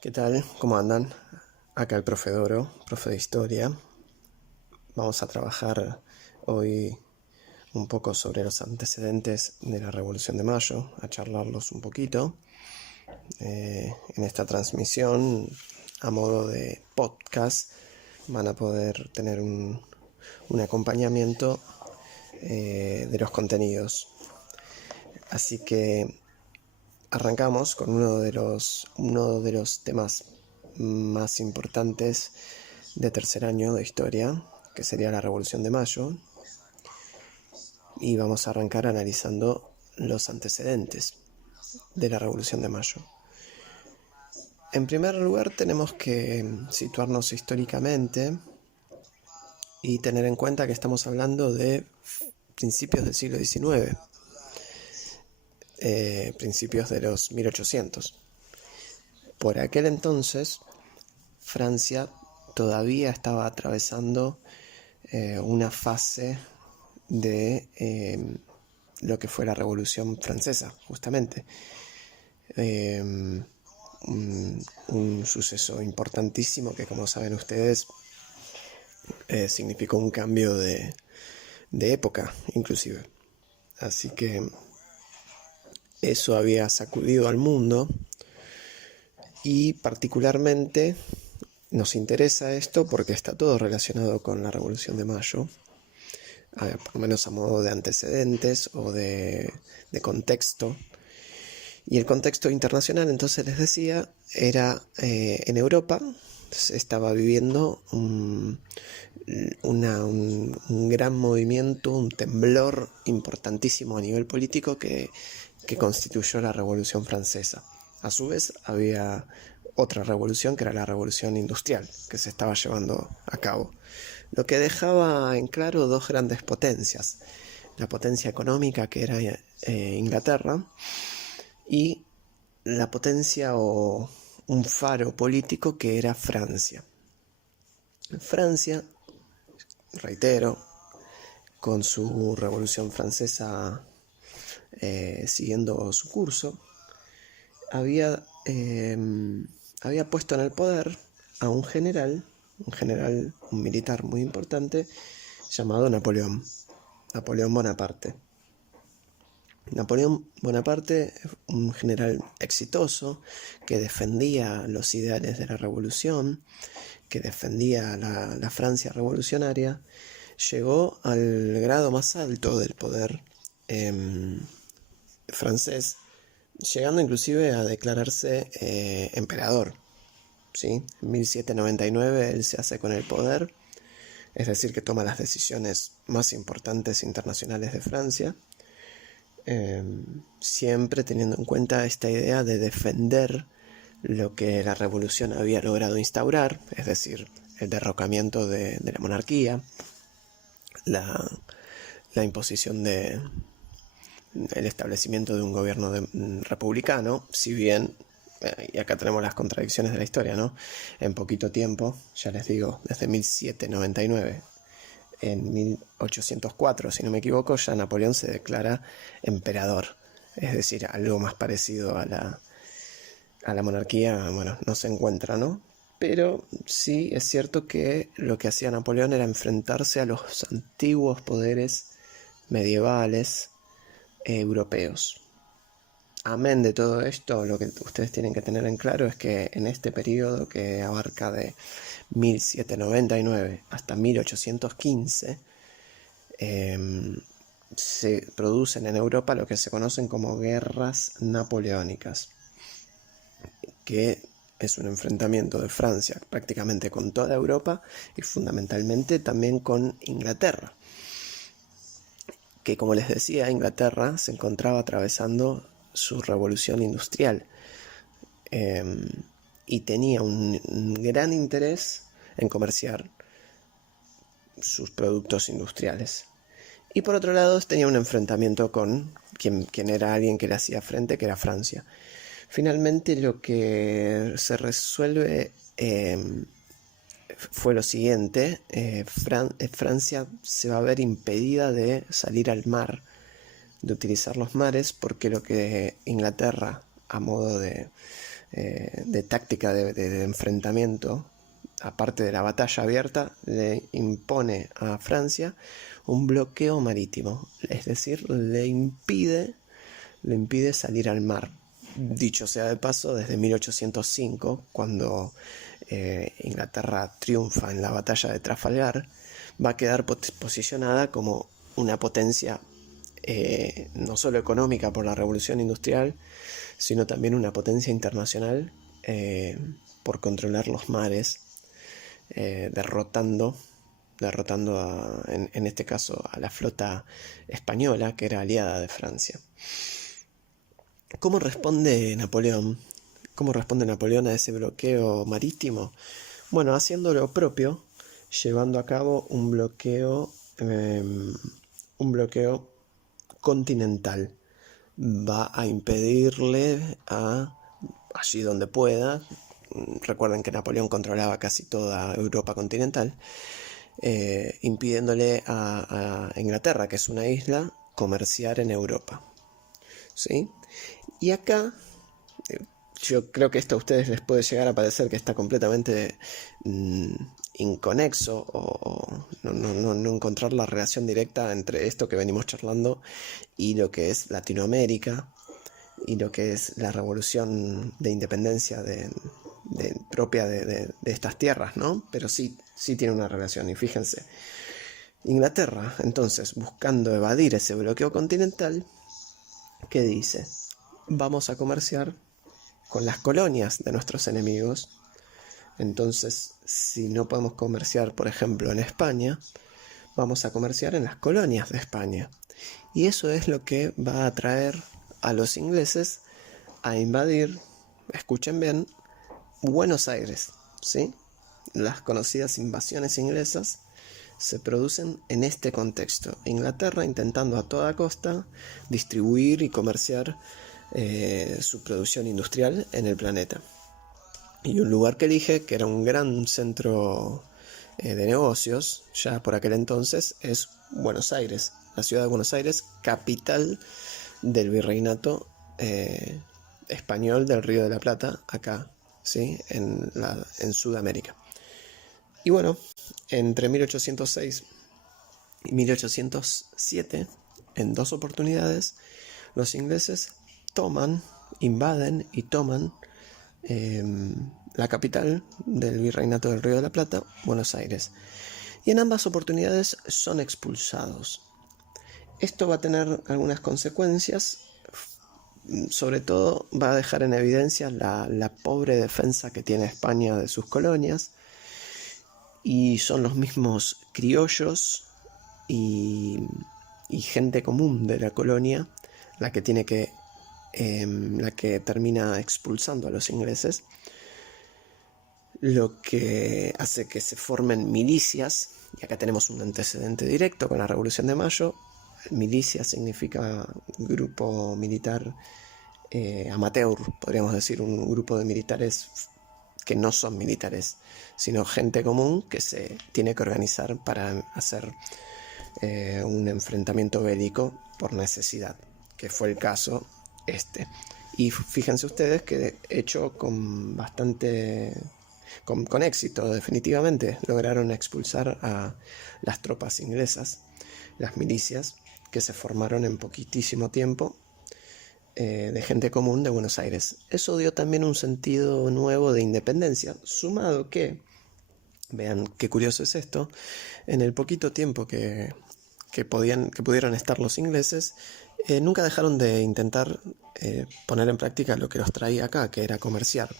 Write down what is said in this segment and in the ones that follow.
¿Qué tal? ¿Cómo andan? Acá el profe Doro, profe de historia. Vamos a trabajar hoy un poco sobre los antecedentes de la Revolución de Mayo, a charlarlos un poquito. En esta transmisión, a modo de podcast, van a poder tener un acompañamiento de los contenidos. Así que arrancamos con uno de los temas más importantes de tercer año de historia, que sería la Revolución de Mayo, y vamos a arrancar analizando los antecedentes de la Revolución de Mayo. En primer lugar, tenemos que situarnos históricamente y tener en cuenta que estamos hablando de principios del siglo XIX, principios de los 1800. Por aquel entonces, Francia todavía estaba atravesando una fase de lo que fue la Revolución Francesa, justamente. Un suceso importantísimo que, como saben ustedes, significó un cambio de época, inclusive. Así que eso había sacudido al mundo y particularmente nos interesa esto porque está todo relacionado con la Revolución de Mayo, por lo menos a modo de antecedentes o de contexto. Y el contexto internacional, entonces les decía, era en Europa. Se estaba viviendo un gran movimiento, un temblor importantísimo a nivel político que constituyó la Revolución Francesa. A su vez había otra revolución, que era la Revolución Industrial, que se estaba llevando a cabo, lo que dejaba en claro dos grandes potencias: la potencia económica, que era Inglaterra, y la potencia o un faro político, que era Francia. Francia, reitero, con su Revolución Francesa siguiendo su curso, había, había puesto en el poder a un general, un militar muy importante, llamado Napoleón Bonaparte. Napoleón Bonaparte, un general exitoso que defendía los ideales de la revolución, que defendía la Francia revolucionaria, llegó al grado más alto del poder francés, llegando inclusive a declararse emperador. ¿Sí? En 1799 él se hace con el poder, es decir, que toma las decisiones más importantes internacionales de Francia, siempre teniendo en cuenta esta idea de defender lo que la revolución había logrado instaurar, es decir, el derrocamiento de la monarquía, la imposición de el establecimiento de un gobierno republicano. Si bien, y acá tenemos las contradicciones de la historia, ¿no? En poquito tiempo, ya les digo, desde 1799, en 1804, si no me equivoco, ya Napoleón se declara emperador. Es decir, algo más parecido a la monarquía, bueno, no se encuentra, ¿no? Pero sí es cierto que lo que hacía Napoleón era enfrentarse a los antiguos poderes medievales europeos. Amén de todo esto, lo que ustedes tienen que tener en claro es que en este periodo, que abarca de 1799 hasta 1815, se producen en Europa lo que se conocen como guerras napoleónicas, que es un enfrentamiento de Francia prácticamente con toda Europa y fundamentalmente también con Inglaterra, que, como les decía, Inglaterra se encontraba atravesando su revolución industrial y tenía un gran interés en comerciar sus productos industriales. Y por otro lado tenía un enfrentamiento con quien era alguien que le hacía frente, que era Francia. Finalmente lo que se resuelve fue lo siguiente: Francia se va a ver impedida de salir al mar, de utilizar los mares, porque lo que Inglaterra, a modo de de táctica de enfrentamiento, aparte de la batalla abierta, le impone a Francia un bloqueo marítimo, es decir, le impide salir al mar. Dicho sea de paso, desde 1805, cuando Inglaterra triunfa en la batalla de Trafalgar, va a quedar posicionada como una potencia no solo económica por la revolución industrial, sino también una potencia internacional por controlar los mares, derrotando en este caso a la flota española, que era aliada de Francia. ¿Cómo responde Napoleón? ¿Cómo responde Napoleón a ese bloqueo marítimo? Bueno, haciendo lo propio, llevando a cabo un bloqueo continental. Va a impedirle allí donde pueda, recuerden que Napoleón controlaba casi toda Europa continental, impidiéndole a Inglaterra, que es una isla, comerciar en Europa. ¿Sí? Y acá, yo creo que esto a ustedes les puede llegar a parecer que está completamente inconexo o no encontrar la relación directa entre esto que venimos charlando y lo que es Latinoamérica y lo que es la revolución de independencia propia de estas tierras, ¿no? Pero sí tiene una relación. Y fíjense, Inglaterra, entonces, buscando evadir ese bloqueo continental, ¿qué dice? Vamos a comerciar con las colonias de nuestros enemigos. Entonces, si no podemos comerciar, por ejemplo, en España, vamos a comerciar en las colonias de España. Y eso es lo que va a atraer a los ingleses a invadir, escuchen bien, Buenos Aires, ¿sí? Las conocidas invasiones inglesas se producen en este contexto. Inglaterra intentando a toda costa distribuir y comerciar su producción industrial en el planeta. Y un lugar que elige, que era un gran centro de negocios, ya por aquel entonces, es Buenos Aires, la ciudad de Buenos Aires, capital del virreinato español del Río de la Plata, acá, ¿sí? en Sudamérica. Y bueno, entre 1806 y 1807, en 2 oportunidades, los ingleses invaden y toman la capital del virreinato del Río de la Plata, Buenos Aires. Y en ambas oportunidades son expulsados. Esto va a tener algunas consecuencias. Sobre todo va a dejar en evidencia la pobre defensa que tiene España de sus colonias. Y son los mismos criollos y gente común de la colonia la que termina expulsando a los ingleses, lo que hace que se formen milicias. Y acá tenemos un antecedente directo con la Revolución de Mayo. Milicia significa grupo militar amateur, podríamos decir, un grupo de militares que no son militares, sino gente común que se tiene que organizar para hacer un enfrentamiento bélico por necesidad, que fue el caso este. Y fíjense ustedes que hecho con éxito, definitivamente lograron expulsar a las tropas inglesas, las milicias que se formaron en poquitísimo tiempo de gente común de Buenos Aires. Eso dio también un sentido nuevo de independencia, sumado que, vean qué curioso es esto, en el poquito tiempo que pudieron estar los ingleses, nunca dejaron de intentar poner en práctica lo que los traía acá, que era comerciar.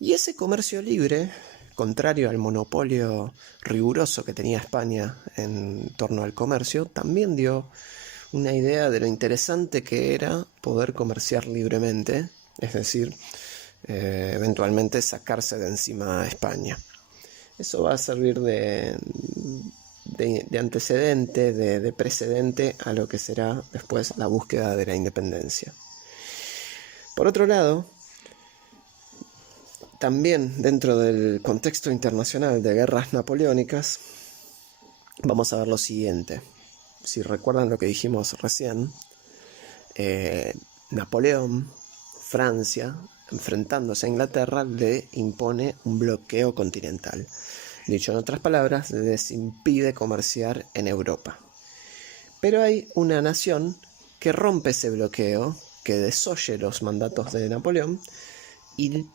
Y ese comercio libre, contrario al monopolio riguroso que tenía España en torno al comercio, también dio una idea de lo interesante que era poder comerciar libremente, es decir, eventualmente sacarse de encima a España. Eso va a servir de antecedente, de precedente a lo que será después la búsqueda de la independencia. Por otro lado, también dentro del contexto internacional de guerras napoleónicas, vamos a ver lo siguiente. Si recuerdan lo que dijimos recién, Napoleón, Francia, enfrentándose a Inglaterra, le impone un bloqueo continental. Dicho en otras palabras, les impide comerciar en Europa. Pero hay una nación que rompe ese bloqueo, que desoye los mandatos de Napoleón y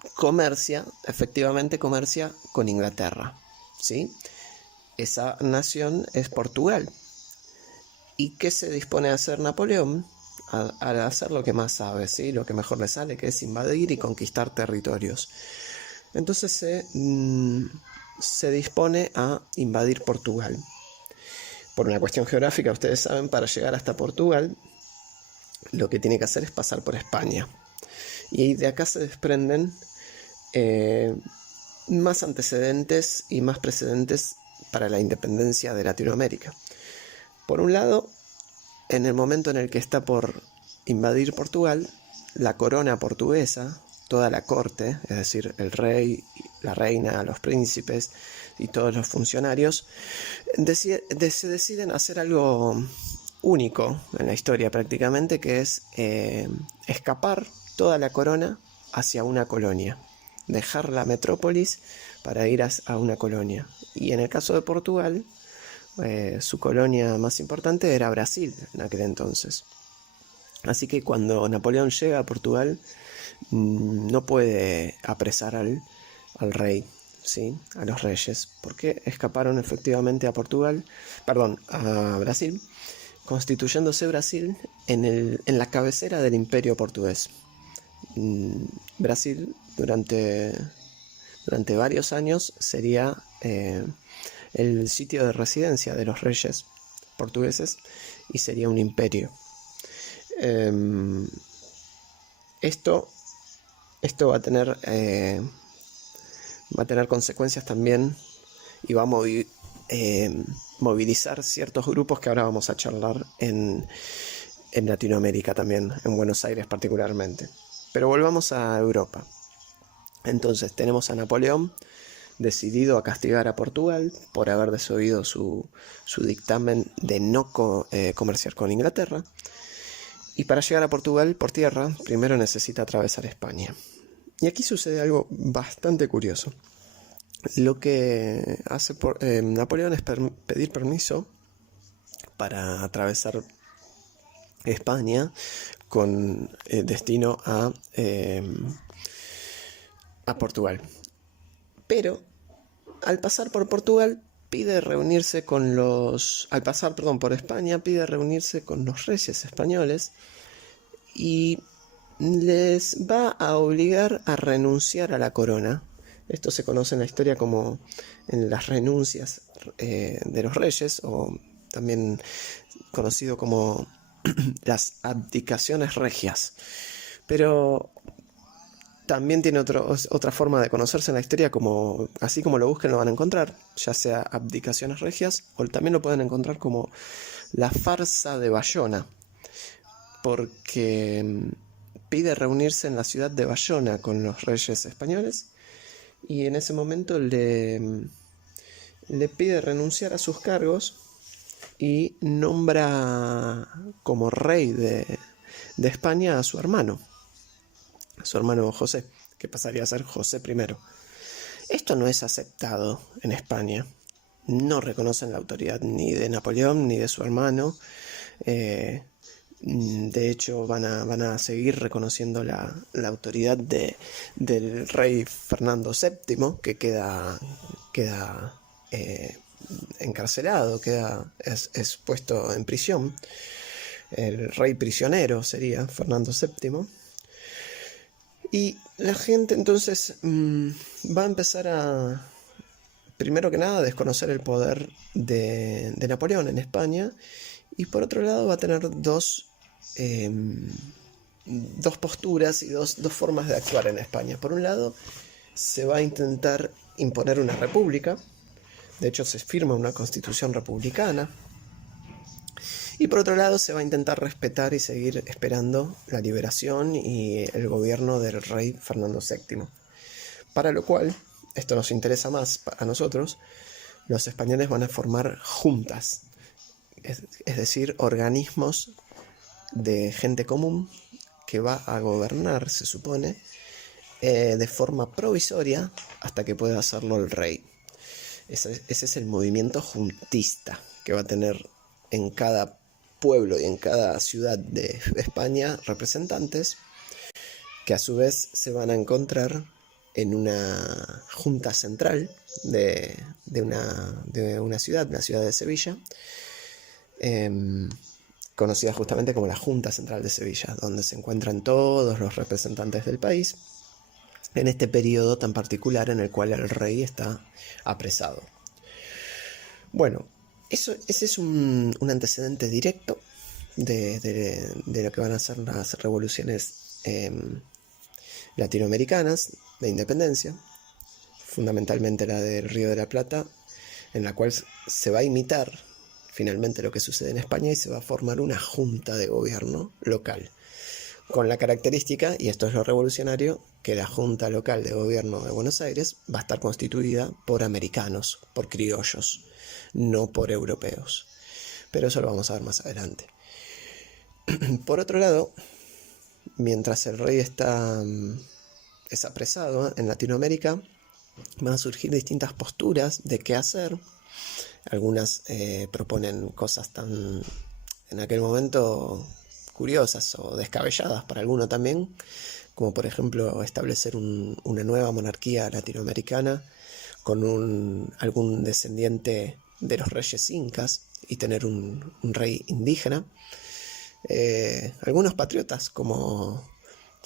efectivamente comercia con Inglaterra, ¿sí? Esa nación es Portugal. ¿Y qué se dispone a hacer Napoleón? A hacer lo que más sabe, ¿sí? Lo que mejor le sale, que es invadir y conquistar territorios. Entonces se dispone a invadir Portugal. Por una cuestión geográfica, ustedes saben, para llegar hasta Portugal, lo que tiene que hacer es pasar por España. Y de acá se desprenden más antecedentes y más precedentes para la independencia de Latinoamérica. Por un lado, en el momento en el que está por invadir Portugal, la corona portuguesa, toda la corte, es decir, el rey, la reina, los príncipes y todos los funcionarios, se deciden hacer algo único en la historia prácticamente, que es escapar toda la corona hacia una colonia, dejar la metrópolis para ir a una colonia. Y en el caso de Portugal, su colonia más importante era Brasil en aquel entonces. Así que cuando Napoleón llega a Portugal, no puede apresar al rey, ¿sí? A los reyes, porque escaparon efectivamente a Brasil, constituyéndose Brasil en la cabecera del imperio portugués. Brasil durante varios años sería el sitio de residencia de los reyes portugueses y sería un imperio. Esto va a tener consecuencias también y va a movilizar ciertos grupos que ahora vamos a charlar en Latinoamérica también, en Buenos Aires particularmente. Pero volvamos a Europa. Entonces tenemos a Napoleón decidido a castigar a Portugal por haber desoído su dictamen de no comerciar con Inglaterra. Y para llegar a Portugal por tierra, primero necesita atravesar España. Y aquí sucede algo bastante curioso. Lo que hace Napoleón es pedir permiso para atravesar España con destino a Portugal. Pero al pasar por Portugal por España pide reunirse con los reyes españoles y les va a obligar a renunciar a la corona. Esto se conoce en la historia como en las renuncias de los reyes, o también conocido como las abdicaciones regias. Pero también tiene otra forma de conocerse en la historia, así como lo busquen lo van a encontrar, ya sea abdicaciones regias, o también lo pueden encontrar como la farsa de Bayona, porque pide reunirse en la ciudad de Bayona con los reyes españoles y en ese momento le pide renunciar a sus cargos y nombra como rey de España a su hermano José, que pasaría a ser José I. Esto no es aceptado en España. No reconocen la autoridad ni de Napoleón ni de su hermano. De hecho, van a seguir reconociendo la autoridad del rey Fernando VII, que queda encarcelado, es puesto en prisión. El rey prisionero sería Fernando VII. Y la gente entonces va a empezar a, primero que nada, desconocer el poder de Napoleón en España, y por otro lado va a tener dos posturas y dos formas de actuar en España. Por un lado, se va a intentar imponer una república. De hecho, se firma una constitución republicana. Y por otro lado, se va a intentar respetar y seguir esperando la liberación y el gobierno del rey Fernando VII. Para lo cual, esto nos interesa más a nosotros, los españoles van a formar juntas, es decir, organismos de gente común que va a gobernar, se supone, de forma provisoria hasta que pueda hacerlo el rey. Ese es el movimiento juntista que va a tener en cada pueblo y en cada ciudad de España representantes que a su vez se van a encontrar en una junta central de una ciudad, la ciudad de Sevilla, conocida justamente como la Junta Central de Sevilla, donde se encuentran todos los representantes del país en este periodo tan particular en el cual el rey está apresado. Bueno, ese es un antecedente directo de lo que van a ser las revoluciones latinoamericanas de independencia, fundamentalmente la del Río de la Plata, en la cual se va a imitar finalmente lo que sucede en España y se va a formar una junta de gobierno local, con la característica, y esto es lo revolucionario, que la junta local de gobierno de Buenos Aires va a estar constituida por americanos, por criollos, no por europeos. Pero eso lo vamos a ver más adelante. Por otro lado, mientras el rey es apresado en Latinoamérica, van a surgir distintas posturas de qué hacer. Algunas proponen cosas tan, en aquel momento, curiosas o descabelladas para alguno también, como por ejemplo establecer una nueva monarquía latinoamericana con algún descendiente de los reyes incas y tener un rey indígena. Algunos patriotas, como,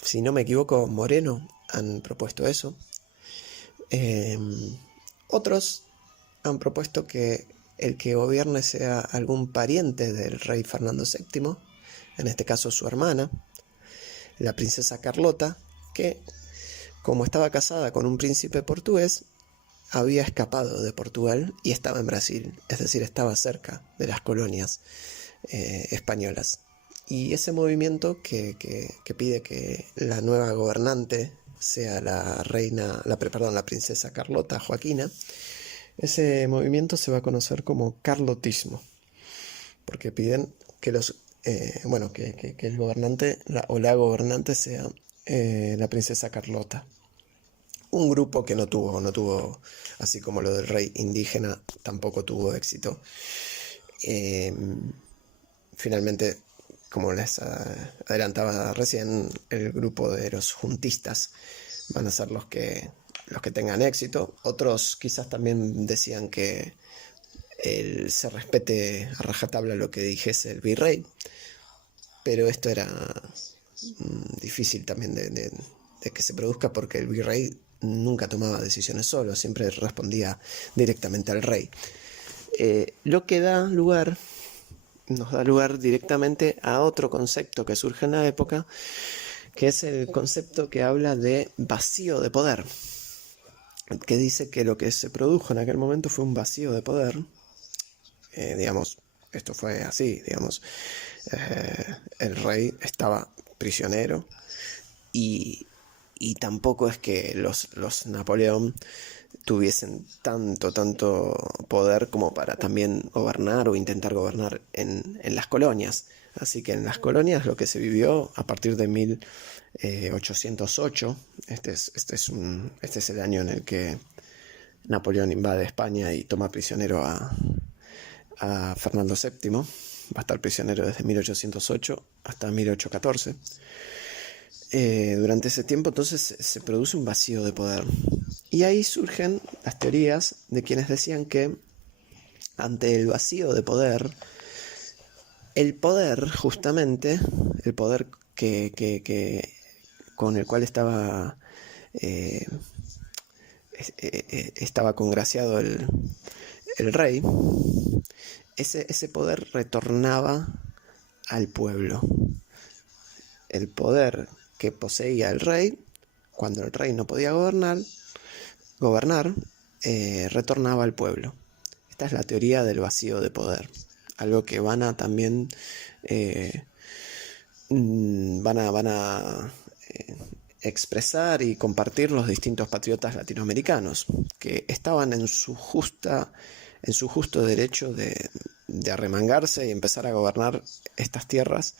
si no me equivoco, Moreno, han propuesto eso. Otros han propuesto que el que gobierne sea algún pariente del rey Fernando VII, en este caso su hermana, la princesa Carlota, que, como estaba casada con un príncipe portugués, había escapado de Portugal y estaba en Brasil, es decir, estaba cerca de las colonias españolas. Y ese movimiento que pide que la nueva gobernante sea la princesa Carlota Joaquina, ese movimiento se va a conocer como carlotismo, porque piden que que el gobernante la gobernante sea la princesa Carlota. Un grupo que no tuvo, así como lo del rey indígena, tampoco tuvo éxito. Finalmente, como les adelantaba recién, el grupo de los juntistas van a ser los que tengan éxito. Otros quizás también decían que se respete a rajatabla lo que dijese el virrey, pero esto era difícil también de que se produzca, porque el virrey nunca tomaba decisiones solo, siempre respondía directamente al rey. Lo que nos da lugar directamente a otro concepto que surge en la época, que es el concepto que habla de vacío de poder, que dice que lo que se produjo en aquel momento fue un vacío de poder. Esto fue así, el rey estaba prisionero y tampoco es que los Napoleón tuviesen tanto poder como para también gobernar o intentar gobernar en las colonias. Así que en las colonias lo que se vivió a partir de 1808, este es el año en el que Napoleón invade España y toma prisionero a Fernando VII. Va a estar prisionero desde 1808 hasta 1814. Durante ese tiempo entonces se produce un vacío de poder. Y ahí surgen las teorías de quienes decían que ante el vacío de poder, el poder justamente, el poder que con el cual estaba congraciado el rey, ese poder retornaba al pueblo. El poder que poseía el rey, cuando el rey no podía gobernar, retornaba al pueblo. Esta es la teoría del vacío de poder, algo que van a también expresar y compartir los distintos patriotas latinoamericanos, que estaban en su justo derecho de arremangarse y empezar a gobernar estas tierras,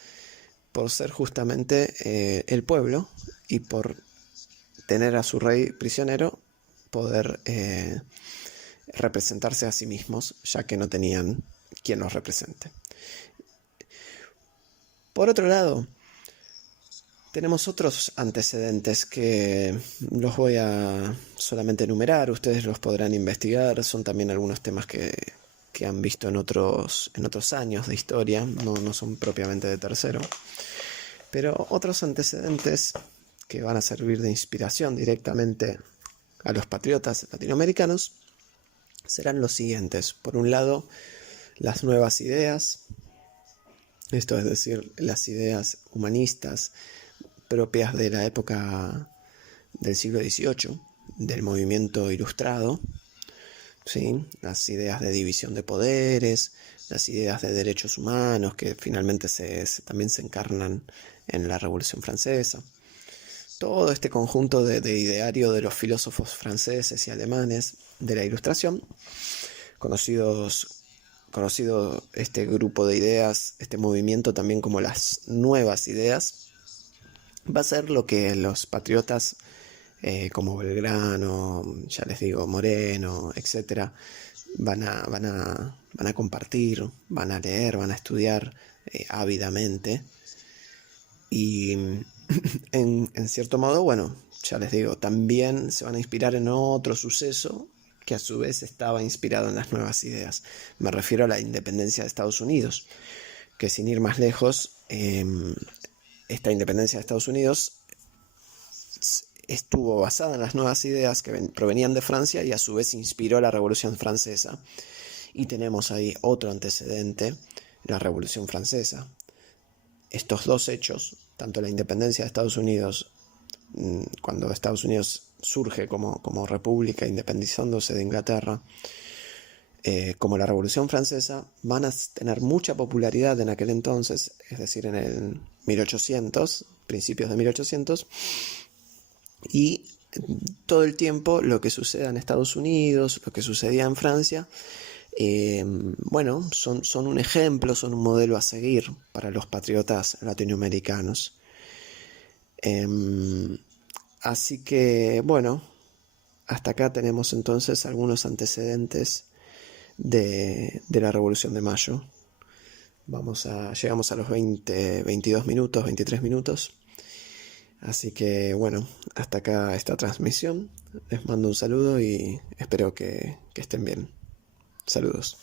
por ser justamente el pueblo y por tener a su rey prisionero, poder representarse a sí mismos, ya que no tenían quien los represente. Por otro lado, tenemos otros antecedentes que los voy a solamente enumerar, ustedes los podrán investigar, son también algunos temas que han visto en otros años de historia, no son propiamente de tercero, pero otros antecedentes que van a servir de inspiración directamente a los patriotas latinoamericanos serán los siguientes. Por un lado, las nuevas ideas, esto es decir, las ideas humanistas propias de la época del siglo XVIII, del movimiento ilustrado, ¿sí? Las ideas de división de poderes, las ideas de derechos humanos que finalmente también se encarnan en la Revolución Francesa. Todo este conjunto de ideario de los filósofos franceses y alemanes de la Ilustración, conocido este grupo de ideas, este movimiento también como las nuevas ideas, va a ser lo que los patriotas como Belgrano, ya les digo, Moreno, etcétera, van a compartir, van a leer, van a estudiar ávidamente. Y en cierto modo, bueno, ya les digo, también se van a inspirar en otro suceso que a su vez estaba inspirado en las nuevas ideas. Me refiero a la independencia de Estados Unidos, que sin ir más lejos, esta independencia de Estados Unidos estuvo basada en las nuevas ideas que provenían de Francia y a su vez inspiró la Revolución Francesa. Y tenemos ahí otro antecedente, la Revolución Francesa. Estos dos hechos, tanto la independencia de Estados Unidos, cuando Estados Unidos surge como república independizándose de Inglaterra, como la Revolución Francesa, van a tener mucha popularidad en aquel entonces, es decir, en el 1800, principios de 1800, y todo el tiempo lo que suceda en Estados Unidos, lo que sucedía en Francia, bueno, son un ejemplo, son un modelo a seguir para los patriotas latinoamericanos. Así que, bueno, hasta acá tenemos entonces algunos antecedentes de la Revolución de Mayo. Llegamos a los 22 minutos, 23 minutos. Así que bueno, hasta acá esta transmisión. Les mando un saludo y espero que estén bien. Saludos.